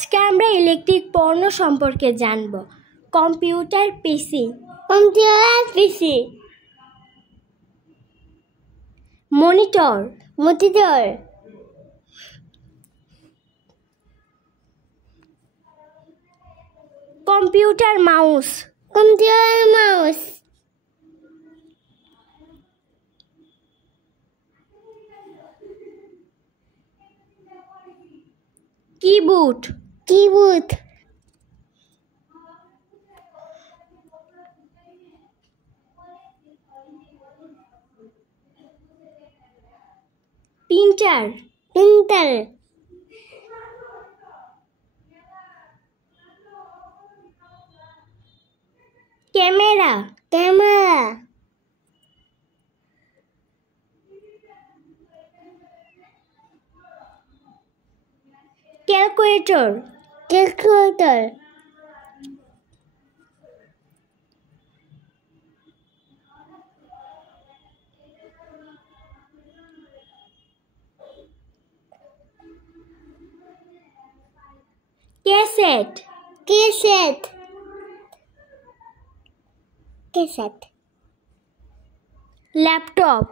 আজকে আমরা ইলেকট্রিক পণ্য সম্পর্কে জানব। Computer, PC. Monitor. Computer, mouse. Keyboard. Printer. Camera. Calculator. Cassette. Laptop.